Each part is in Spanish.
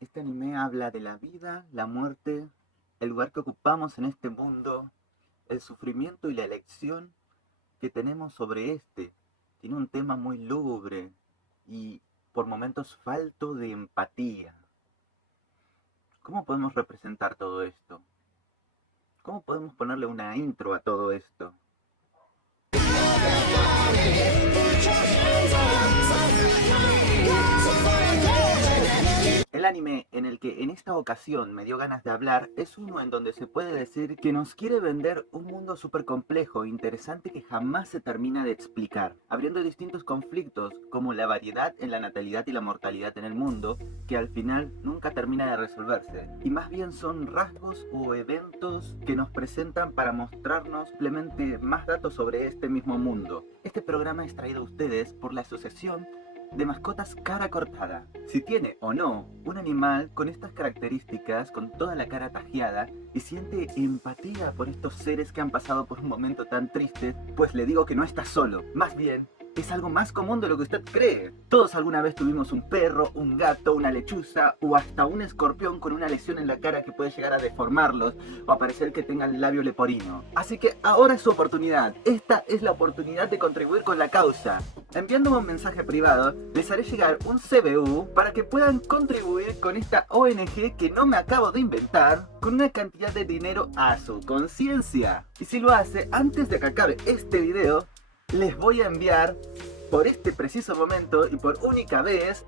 Este anime habla de la vida, la muerte, el lugar que ocupamos en este mundo, el sufrimiento y la elección que tenemos sobre este. Tiene un tema muy lúgubre y por momentos falto de empatía. ¿Cómo podemos representar todo esto? ¿Cómo podemos ponerle una intro a todo esto? El anime en el que en esta ocasión me dio ganas de hablar es uno en donde se puede decir que nos quiere vender un mundo súper complejo e interesante que jamás se termina de explicar, abriendo distintos conflictos como la variedad en la natalidad y la mortalidad en el mundo, que al final nunca termina de resolverse, y más bien son rasgos o eventos que nos presentan para mostrarnos simplemente más datos sobre este mismo mundo. Este programa es traído a ustedes por la Asociación de Mascotas Cara Cortada. Si tiene o no un animal con estas características, con toda la cara tajeada, y siente empatía por estos seres que han pasado por un momento tan triste, pues le digo que no está solo. Más bien, es algo más común de lo que usted cree. Todos alguna vez tuvimos un perro, un gato, una lechuza o hasta un escorpión con una lesión en la cara que puede llegar a deformarlos o a parecer que tengan el labio leporino. Así que ahora es su oportunidad. Esta es la oportunidad de contribuir con la causa. Enviándome un mensaje privado, les haré llegar un CBU para que puedan contribuir con esta ONG que no me acabo de inventar, con una cantidad de dinero a su conciencia. Y si lo hace, antes de que acabe este video, les voy a enviar, por este preciso momento y por única vez,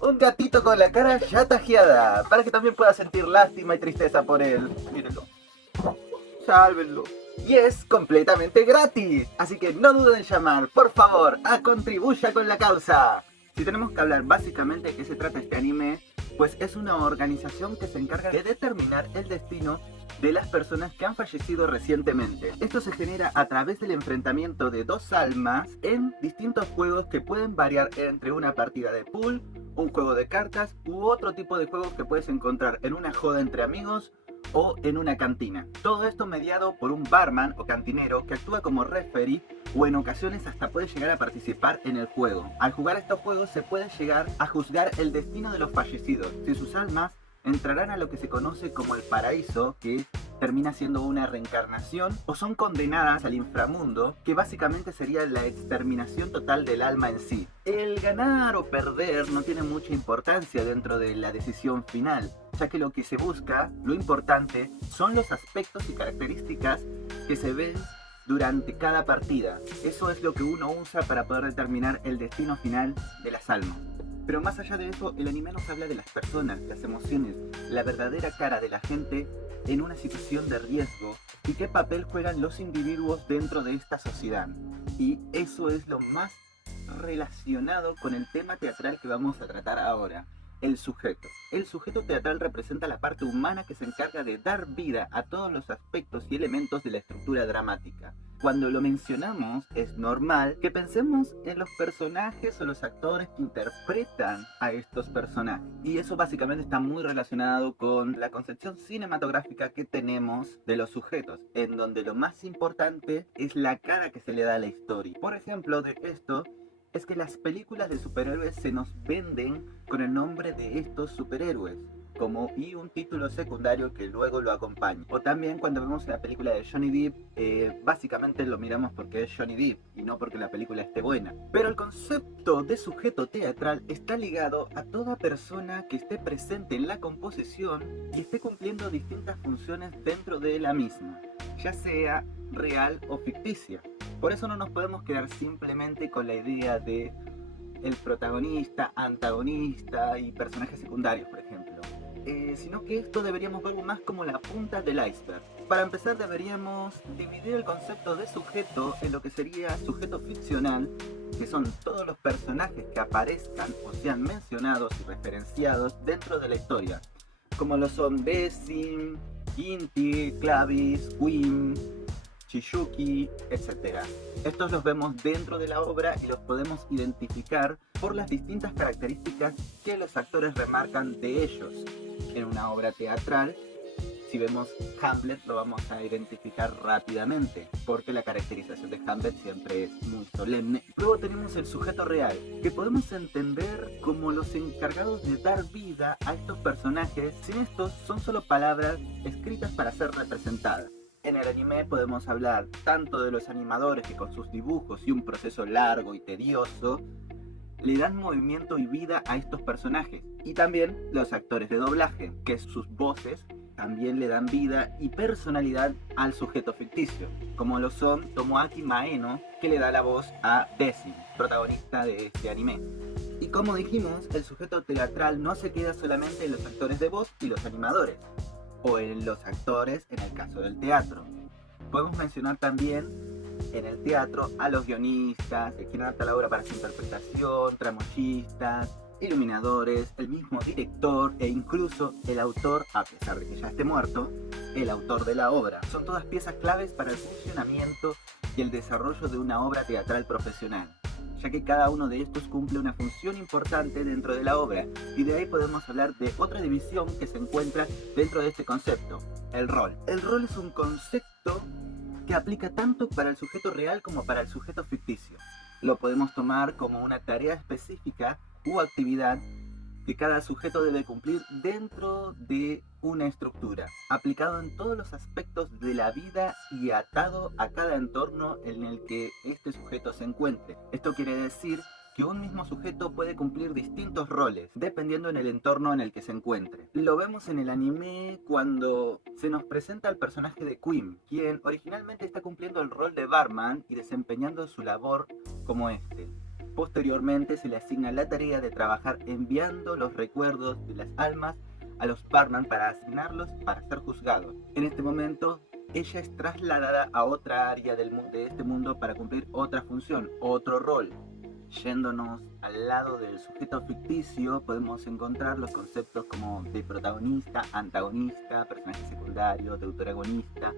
un gatito con la cara ya tajeada, para que también pueda sentir lástima y tristeza por él. Mírenlo. Sálvenlo. Y es completamente gratis, así que no duden en llamar, por favor, a Contribuya con la Causa. Si tenemos que hablar básicamente de qué se trata este anime, pues es una organización que se encarga de determinar el destino de las personas que han fallecido recientemente. Esto se genera a través del enfrentamiento de dos almas en distintos juegos que pueden variar entre una partida de pool, un juego de cartas u otro tipo de juegos que puedes encontrar en una joda entre amigos o en una cantina. Todo esto mediado por un barman o cantinero que actúa como referee o en ocasiones hasta puede llegar a participar en el juego. Al jugar estos juegos se puede llegar a juzgar el destino de los fallecidos, si sus almas entrarán a lo que se conoce como el paraíso, que termina siendo una reencarnación, o son condenadas al inframundo, que básicamente sería la exterminación total del alma en sí. El ganar o perder no tiene mucha importancia dentro de la decisión final, ya que lo que se busca, lo importante, son los aspectos y características que se ven durante cada partida. Eso es lo que uno usa para poder determinar el destino final de las almas. Pero más allá de eso, el anime nos habla de las personas, las emociones, la verdadera cara de la gente en una situación de riesgo y qué papel juegan los individuos dentro de esta sociedad. Y eso es lo más relacionado con el tema teatral que vamos a tratar ahora. El sujeto. El sujeto teatral representa la parte humana que se encarga de dar vida a todos los aspectos y elementos de la estructura dramática. Cuando lo mencionamos, es normal que pensemos en los personajes o los actores que interpretan a estos personajes. Y eso básicamente está muy relacionado con la concepción cinematográfica que tenemos de los sujetos, en donde lo más importante es la cara que se le da a la historia. Por ejemplo, de esto es que las películas de superhéroes se nos venden con el nombre de estos superhéroes y un título secundario que luego lo acompaña. O también cuando vemos la película de Johnny Depp, básicamente lo miramos porque es Johnny Depp y no porque la película esté buena. Pero el concepto de sujeto teatral está ligado a toda persona que esté presente en la composición y esté cumpliendo distintas funciones dentro de la misma, ya sea real o ficticia. Por eso no nos podemos quedar simplemente con la idea de el protagonista, antagonista y personajes secundarios, por ejemplo. Sino que esto deberíamos verlo más como la punta del iceberg. Para empezar deberíamos dividir el concepto de sujeto en lo que sería sujeto ficcional, que son todos los personajes que aparezcan o sean mencionados y referenciados dentro de la historia, como lo son Bessie, Inti, Clavis, Queen, Chiyuki, etc. Estos los vemos dentro de la obra y los podemos identificar por las distintas características que los actores remarcan de ellos. En una obra teatral, Si vemos Hamlet lo vamos a identificar rápidamente, porque la caracterización de Hamlet siempre es muy solemne. Luego tenemos el sujeto real, que podemos entender como los encargados de dar vida a estos personajes. Sin estos son solo palabras escritas para ser representadas. En el anime podemos hablar tanto de los animadores que con sus dibujos y un proceso largo y tedioso le dan movimiento y vida a estos personajes, y también los actores de doblaje, que sus voces también le dan vida y personalidad al sujeto ficticio, como lo son Tomoaki Maeno, que le da la voz a Desi, protagonista de este anime. Y como dijimos, el sujeto teatral no se queda solamente en los actores de voz y los animadores, o en los actores en el caso del teatro. Podemos mencionar también en el teatro a los guionistas, quien adapta la obra para su interpretación, tramoyistas, iluminadores, el mismo director e incluso el autor, a pesar de que ya esté muerto, el autor de la obra. Son todas piezas claves para el funcionamiento y el desarrollo de una obra teatral profesional, ya que cada uno de estos cumple una función importante dentro de la obra, y de ahí podemos hablar de otra división que se encuentra dentro de este concepto, el rol. El rol es un concepto que aplica tanto para el sujeto real como para el sujeto ficticio. Lo podemos tomar como una tarea específica u actividad que cada sujeto debe cumplir dentro de una estructura, aplicado en todos los aspectos de la vida y atado a cada entorno en el que este sujeto se encuentre. Esto quiere decir que un mismo sujeto puede cumplir distintos roles, dependiendo en el entorno en el que se encuentre. Lo vemos en el anime cuando se nos presenta el personaje de Queen, quien originalmente está cumpliendo el rol de barman y desempeñando su labor como este. Posteriormente se le asigna la tarea de trabajar enviando los recuerdos de las almas a los barman para asignarlos para ser juzgados. En este momento, ella es trasladada a otra área de este mundo para cumplir otra función, otro rol. Yéndonos al lado del sujeto ficticio, podemos encontrar los conceptos como de protagonista, antagonista, personaje secundario, deuteragonista,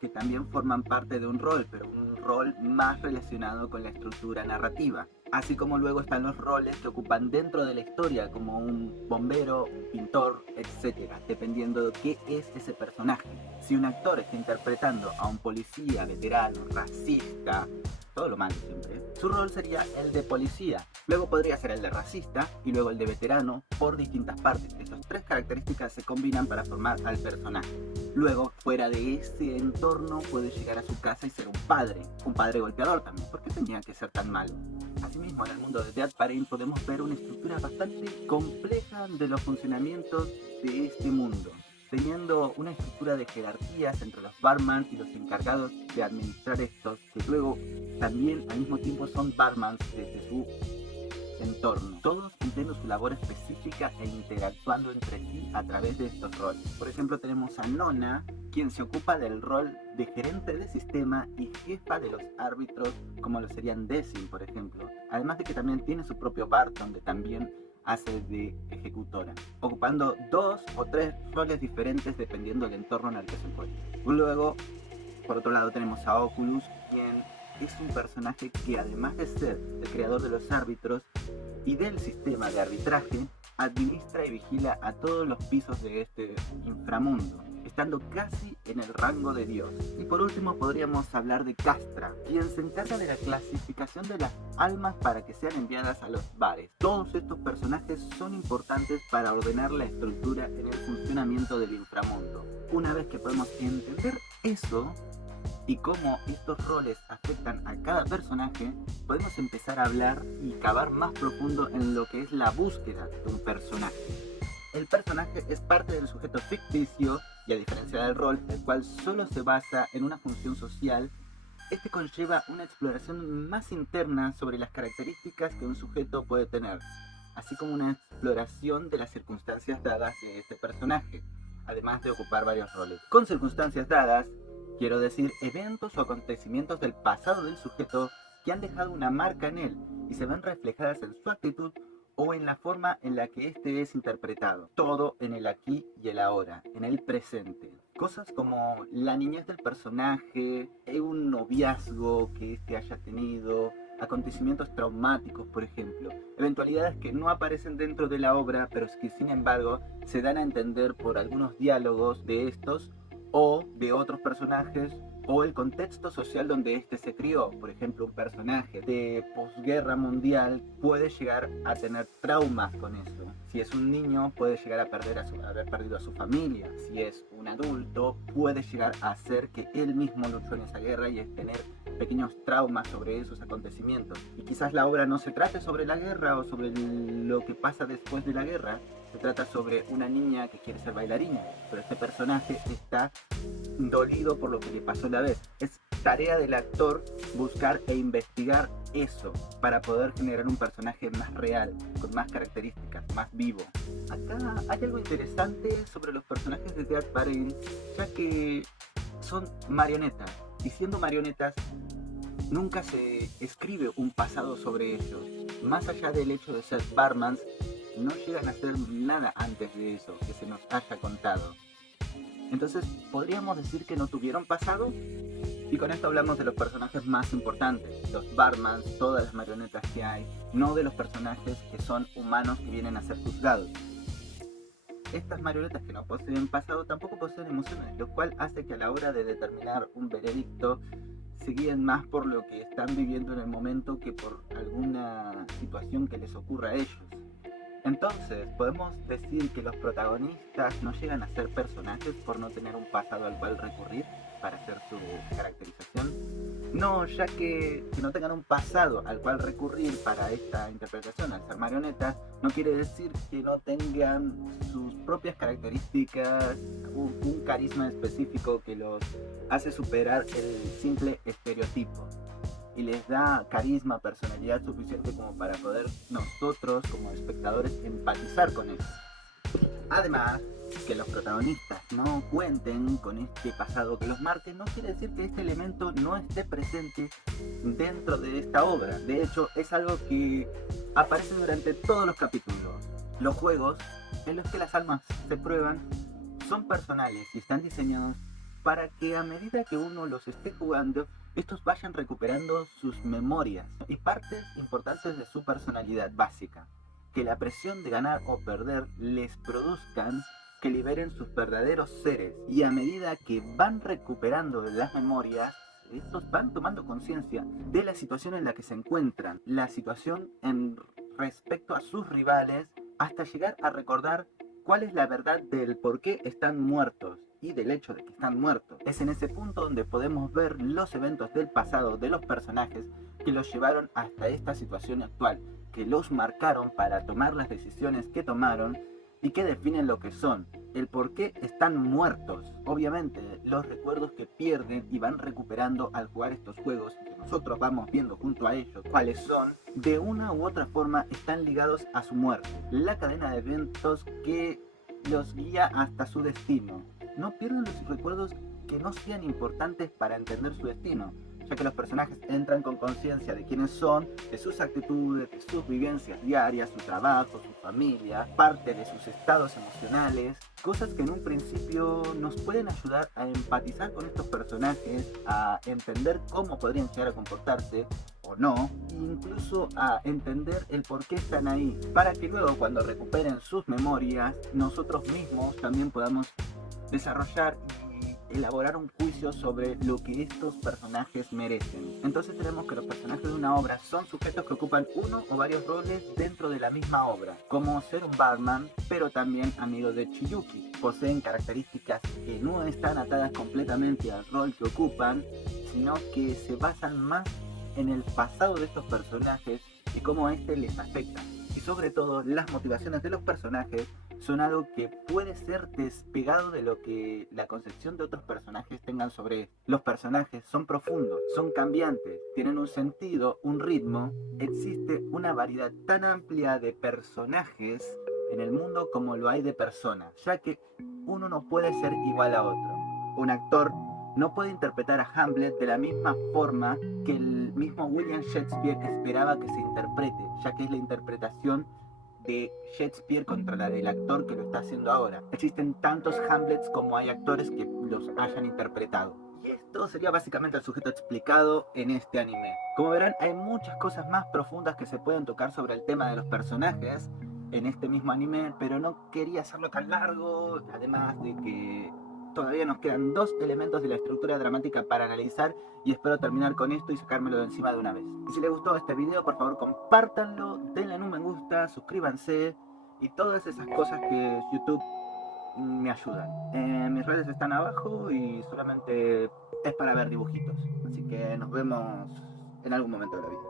que también forman parte de un rol, pero un rol más relacionado con la estructura narrativa. Así como luego están los roles que ocupan dentro de la historia, como un bombero, un pintor, etc., dependiendo de qué es ese personaje. Si un actor está interpretando a un policía veterano, racista, todo lo malo siempre, su rol sería el de policía. Luego podría ser el de racista y luego el de veterano por distintas partes. Estas tres características se combinan para formar al personaje. Luego, fuera de ese entorno, puede llegar a su casa y ser un padre golpeador también. ¿Por qué tenía que ser tan malo? Asimismo, en el mundo de Death Parade podemos ver una estructura bastante compleja de los funcionamientos de este mundo, teniendo una estructura de jerarquías entre los barman y los encargados de administrar estos, que luego también al mismo tiempo son barmans desde su entorno, todos cumpliendo su labor específica e interactuando entre sí a través de estos roles. Por ejemplo, tenemos a Nona, quien se ocupa del rol de gerente de sistema y jefa de los árbitros, como lo serían Desim, por ejemplo, además de que también tiene su propio bar donde también hace de ejecutora, ocupando 2 o 3 roles diferentes dependiendo del entorno en el que se encuentra. Luego, por otro lado, tenemos a Oculus, quien es un personaje que, además de ser el creador de los árbitros y del sistema de arbitraje, administra y vigila a todos los pisos de este inframundo, estando casi en el rango de Dios. Y por último podríamos hablar de Castra, quien se encarga de la clasificación de las almas para que sean enviadas a los bares. Todos estos personajes son importantes para ordenar la estructura en el funcionamiento del inframundo. Una vez que podemos entender eso y cómo estos roles afectan a cada personaje, podemos empezar a hablar y cavar más profundo en lo que es la búsqueda de un personaje. El personaje es parte del sujeto ficticio y, a diferencia del rol, el cual solo se basa en una función social, este conlleva una exploración más interna sobre las características que un sujeto puede tener, así como una exploración de las circunstancias dadas de este personaje, además de ocupar varios roles. Con circunstancias dadas, quiero decir eventos o acontecimientos del pasado del sujeto que han dejado una marca en él y se ven reflejadas en su actitud o en la forma en la que éste es interpretado. Todo en el aquí y el ahora, en el presente. Cosas como la niñez del personaje, un noviazgo que éste haya tenido, acontecimientos traumáticos, por ejemplo, eventualidades que no aparecen dentro de la obra, pero que sin embargo se dan a entender por algunos diálogos de estos o de otros personajes o el contexto social donde éste se crió. Por ejemplo, un personaje de posguerra mundial puede llegar a tener traumas con eso. Si es un niño, puede llegar a haber perdido a su familia. Si es un adulto, puede llegar a ser que él mismo luchó en esa guerra y es tener pequeños traumas sobre esos acontecimientos. Y quizás la obra no se trate sobre la guerra o sobre lo que pasa después de la guerra. Se trata sobre una niña que quiere ser bailarina, pero este personaje está dolido por lo que le pasó la vez. Es tarea del actor buscar e investigar eso para poder generar un personaje más real, con más características, más vivo. Acá hay algo interesante sobre los personajes de Dead Parents, ya que son marionetas, y siendo marionetas nunca se escribe un pasado sobre ellos. Más allá del hecho de ser barmans, no llegan a hacer nada antes de eso que se nos haya contado. Entonces, ¿podríamos decir que no tuvieron pasado? Y con esto hablamos de los personajes más importantes, los barmans, todas las marionetas que hay, no de los personajes que son humanos que vienen a ser juzgados. Estas marionetas que no poseen pasado tampoco poseen emociones, lo cual hace que a la hora de determinar un veredicto se guíen más por lo que están viviendo en el momento que por alguna situación que les ocurra a ellos. Entonces, podemos decir que los protagonistas no llegan a ser personajes por no tener un pasado al cual recurrir para hacer su caracterización. No, ya que no tengan un pasado al cual recurrir para esta interpretación, al ser marionetas, no quiere decir que no tengan sus propias características, un carisma específico que los hace superar el simple estereotipo y les da carisma, personalidad suficiente como para poder nosotros como espectadores empatizar con ellos. Además, que los protagonistas no cuenten con este pasado que los marque no quiere decir que este elemento no esté presente dentro de esta obra. De hecho, es algo que aparece durante todos los capítulos. Los juegos en los que las almas se prueban son personales y están diseñados para que a medida que uno los esté jugando, estos vayan recuperando sus memorias y partes importantes de su personalidad básica. Que la presión de ganar o perder les produzcan que liberen sus verdaderos seres, y a medida que van recuperando las memorias, estos van tomando conciencia de la situación en la que se encuentran, la situación en respecto a sus rivales, hasta llegar a recordar cuál es la verdad del por qué están muertos y del hecho de que están muertos. Es en ese punto donde podemos ver los eventos del pasado de los personajes que los llevaron hasta esta situación actual, que los marcaron para tomar las decisiones que tomaron y que definen lo que son, el por qué están muertos. Obviamente, los recuerdos que pierden y van recuperando al jugar estos juegos, que nosotros vamos viendo junto a ellos cuáles son, de una u otra forma están ligados a su muerte. La cadena de eventos que los guía hasta su destino. No pierden los recuerdos que no sean importantes para entender su destino, ya que los personajes entran con conciencia de quiénes son, de sus actitudes, de sus vivencias diarias, su trabajo, su familia, parte de sus estados emocionales, cosas que en un principio nos pueden ayudar a empatizar con estos personajes, a entender cómo podrían llegar a comportarse o no, e incluso a entender el por qué están ahí, para que luego cuando recuperen sus memorias, nosotros mismos también podamos desarrollar elaborar un juicio sobre lo que estos personajes merecen. Entonces tenemos que los personajes de una obra son sujetos que ocupan uno o varios roles dentro de la misma obra, como ser un barman, pero también amigo de Chiyuki. Poseen características que no están atadas completamente al rol que ocupan, sino que se basan más en el pasado de estos personajes y cómo este les afecta. Y sobre todo, las motivaciones de los personajes son algo que puede ser despegado de lo que la concepción de otros personajes tengan sobre él. Los personajes son profundos, son cambiantes, tienen un sentido, un ritmo. Existe una variedad tan amplia de personajes en el mundo como lo hay de personas, ya que uno no puede ser igual a otro. Un actor no puede interpretar a Hamlet de la misma forma que el mismo William Shakespeare esperaba que se interprete, ya que es la interpretación de Shakespeare contra la del actor que lo está haciendo ahora. Existen tantos Hamlets como hay actores que los hayan interpretado. Y esto sería básicamente el sujeto explicado en este anime. Como verán, hay muchas cosas más profundas que se pueden tocar sobre el tema de los personajes en este mismo anime, pero no quería hacerlo tan largo, además de que todavía nos quedan dos elementos de la estructura dramática para analizar y espero terminar con esto y sacármelo de encima de una vez. Y si les gustó este video, por favor compártanlo, denle un me gusta, suscríbanse y todas esas cosas que YouTube me ayudan. Mis redes están abajo y solamente es para ver dibujitos. Así que nos vemos en algún momento de la vida.